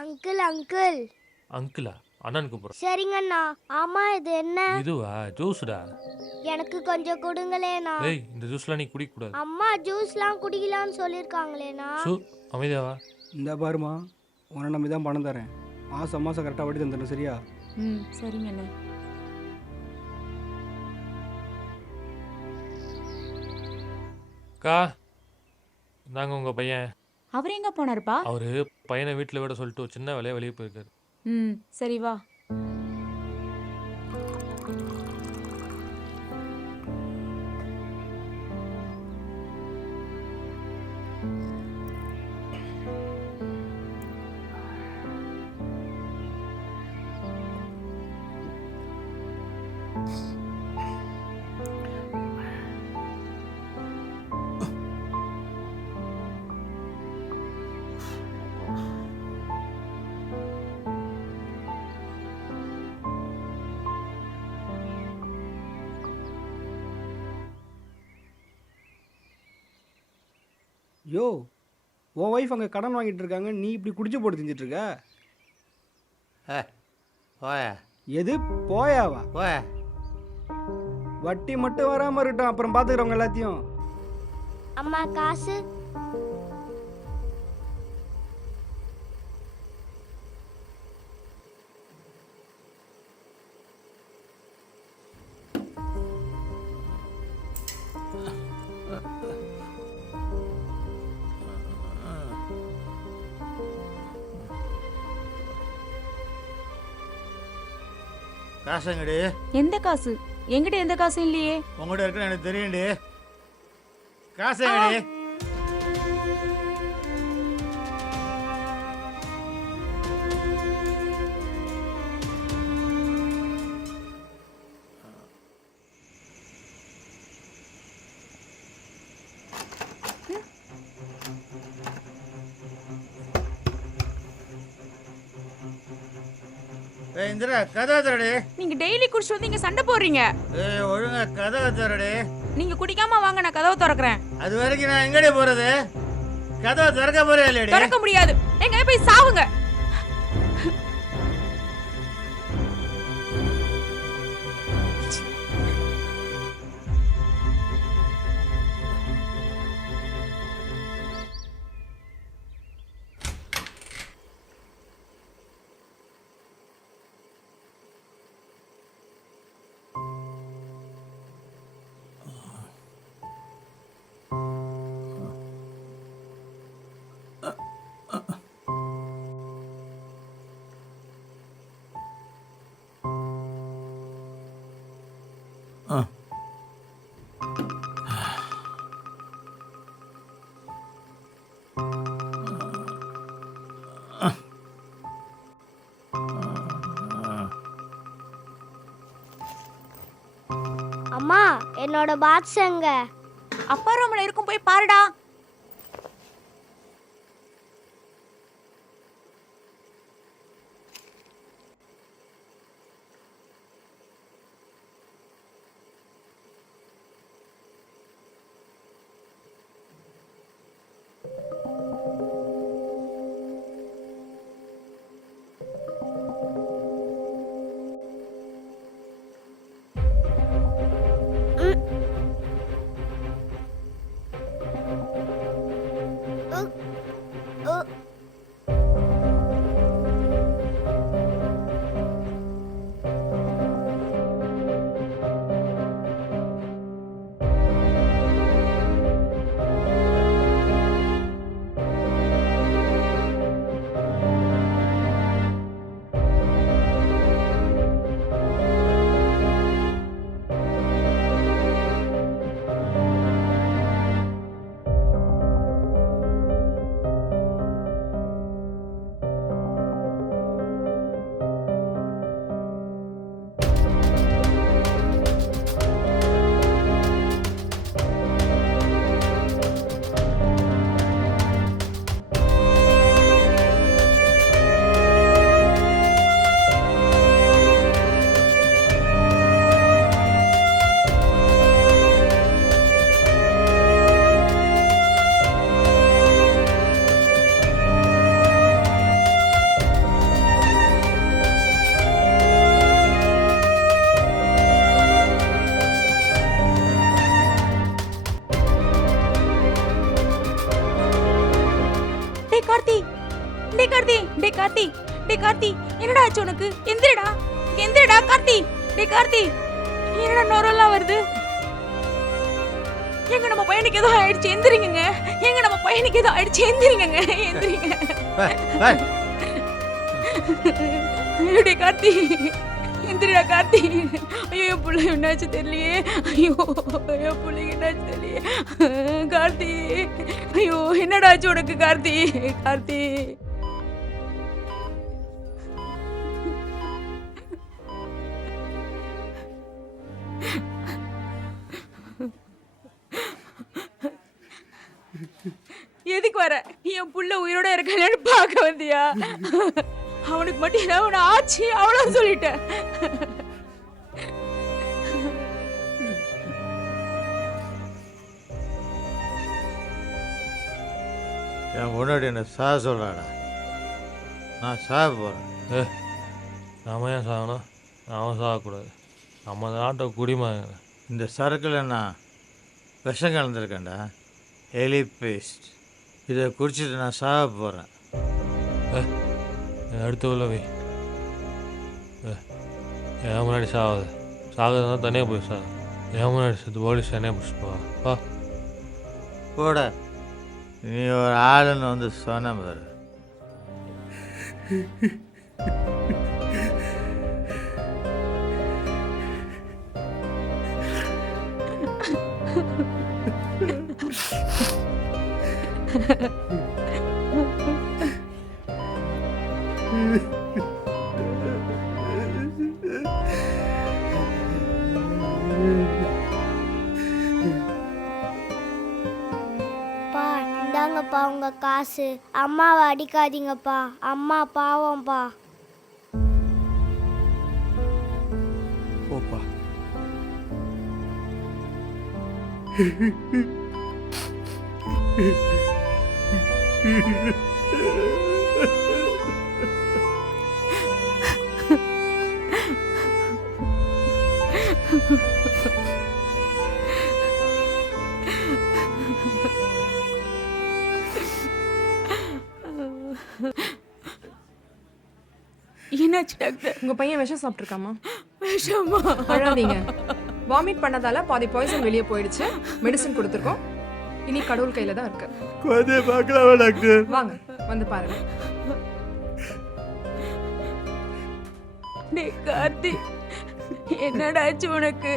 Uncle uncle. அங்கிளா? அண்ணன் கூப்பிடுறேன். சரிங்கண்ணா. ஆமா இது என்ன? இதுவா? ஜூஸ்டா. எனக்கு கொஞ்சம் கொடுங்களேண்ணா. டேய், இந்த ஜூஸ்லாம் நீ குடிக்கக்கூடாது. அம்மா ஜூஸ்லாம் குடிக்கலாம்னு சொல்லியிருக்காங்களேண்ணா. சு அமைதியா வா. இந்த பாருமா, உன்னை நம்பி தான் பணம் தரேன். மாதம் மாதம் கரெக்டாக வட்டி தந்துடுறேன், சரியா? ம் சரிங்கண்ணே. அக்கா, இந்தாங்க உங்க பையன். அவர் எங்க போனாருப்பா? அவரு பையனை வீட்டில் விட சொல்லிட்டு ஒரு சின்ன வேலையா வெளியே போயிருக்காரு. ம் சரி வா. யோ, உன் ஒய்ஃப் அங்கே கடன் வாங்கிட்டு இருக்காங்க, நீ இப்படி குடிச்சு போட்டு செஞ்சுட்டு இருக்க? போய எது போயாவா? போய வட்டி மட்டும் வராமல் இருக்கட்டும், அப்புறம் பார்த்துக்கிறவங்க எல்லாத்தையும். அம்மா காசு. காசுங்கடி. எந்த காசு? என்கிட்ட எந்த காசும் இல்லையே. உங்கள்கிட்ட இருக்குன்னு எனக்கு தெரியும்டி. காசுங்கடி. இந்திரா, கதவை தரடி. நீங்க டெய்லி குடிச்சு வந்து இங்க சண்டை போடுறீங்க. ஒழுங்கா கதவை தரடி. நீங்க குடிக்காம வாங்க, நான் கதவை திறக்கிறேன். அது வரைக்கும் நான் எங்கடி போறது? கதவை திறக்க போறே இல்லையடி? திறக்க முடியாது. எங்க போய் சாவுங்க. அம்மா என்னோட பாக்ஸ் எங்க? அப்பா ரூம்ல இருக்கும், போய் பாருடா. கார்த்தி, டேய் கார்த்தி, என்னடா ஆச்சு உனக்கு? எந்திரடா, எந்திரடா கார்த்தி, டேய் கார்த்தி, என்னடா நோரெல்லாம் வருது? எங்க நம்ம பையனுக்கு ஏதோ ஆயிடுச்சு, எந்திரிங்க. எங்க நம்ம பையனுக்கு ஏதோ ஆயிடுச்சு, எந்திரிங்க, எந்திரிங்க. டேய் கார்த்தி, எந்திரிடா கார்த்தி. ஐயோ என் பிள்ளை என்னாச்சு தெரியலையே. ஐயோ என் பிள்ளைக்கு என்னாச்சு தெரியலையே. கார்த்தி, ஐயோ என்னடாச்சு உனக்கு கார்த்தி? கார்த்தி, எதுக்கு வர? என் புள்ள உயிரோட இருக்கானு பார்க்க வந்தியா? அவனுக்கு மட்டும் என்ன ஒண்ணு ஆச்சு, அவ்வளவு சொல்லிட்டேன். என் முன்னாடி என்ன சாக சொல்றாடா. நான் சாக போறேன். நாம ஏன் சாகணும்? அவன் சாகக்கூடாது. நம்ம நாட்டை குடிமகன். இந்த சரக்குல நான் விஷம் கலந்துருக்கேன்டா. எலி பேஸ்ட். இதை குடிச்சிட்டு நான் சாக போகிறேன். அடுத்த உள்ள வை. என் முன்னாடி சாகாது. சாகுதுன்னா தனியாக போய் சாகு. என் முன்னாடி சேர்த்து போலீஸ் என்னைய பிடிச்சிட்டு வா. கூட நீ ஒரு ஆளுன்னு வந்து சொன்ன பாரு. பா இந்தாங்கப்பா உங்க காசு. அம்மாவை அடிக்காதீங்கப்பா, அம்மா பாவம்ப்பா. போப்பா. என்னாச்சு டாக்டர்? உங்க பையன் விஷம் சாப்பிட்டுருக்காமா? விஷமா? அழாதீங்க. வாமிட் பண்ணதால பாதி பாய்சன் வெளியே போயிடுச்சு. மெடிசன் கொடுத்துருக்கோம். இனி கடவுள் கையில தான் இருக்கு. கொஞ்சம் பார்க்கலாமா டாக்டர்? வாங்க வந்து பாருங்க. டேய் கார்த்தி, என்னடாச்சு உனக்கு?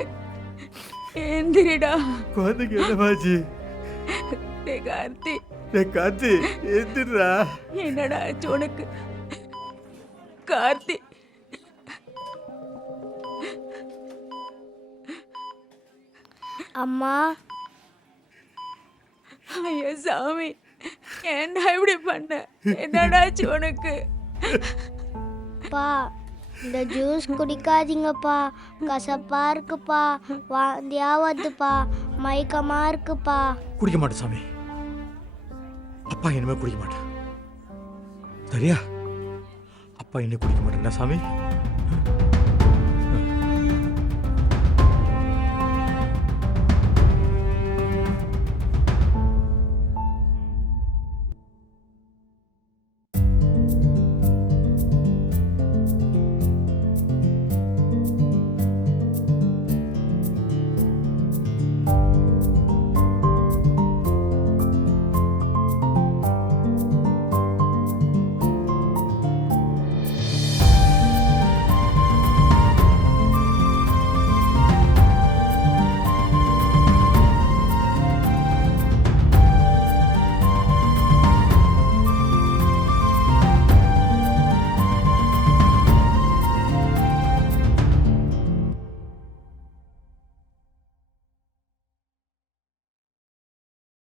எந்திரிடா. குழந்தைக்கு என்னமாச்சு? டேய் கார்த்தி, காத்து எந்திரா. என்னடாச்சு உனக்கு? கார்த்தி, அம்மா, ஐயோ சாமி, ஏன்டா இப்படி பண்ண? என்னடாச்சு உனக்கு? பா இந்த ஜூஸ் குடிக்காதீங்கப்பா, கசப்பா இருக்குப்பா, வாந்தியா வருதுப்பா, மயக்கமா இருக்குப்பா. குடிக்க மாட்டேன் சாமி. அப்பா இனிமே குடிக்க மாட்டேன். சரியா? அப்பா இனிமே குடிக்க மாட்டேன் சாமி.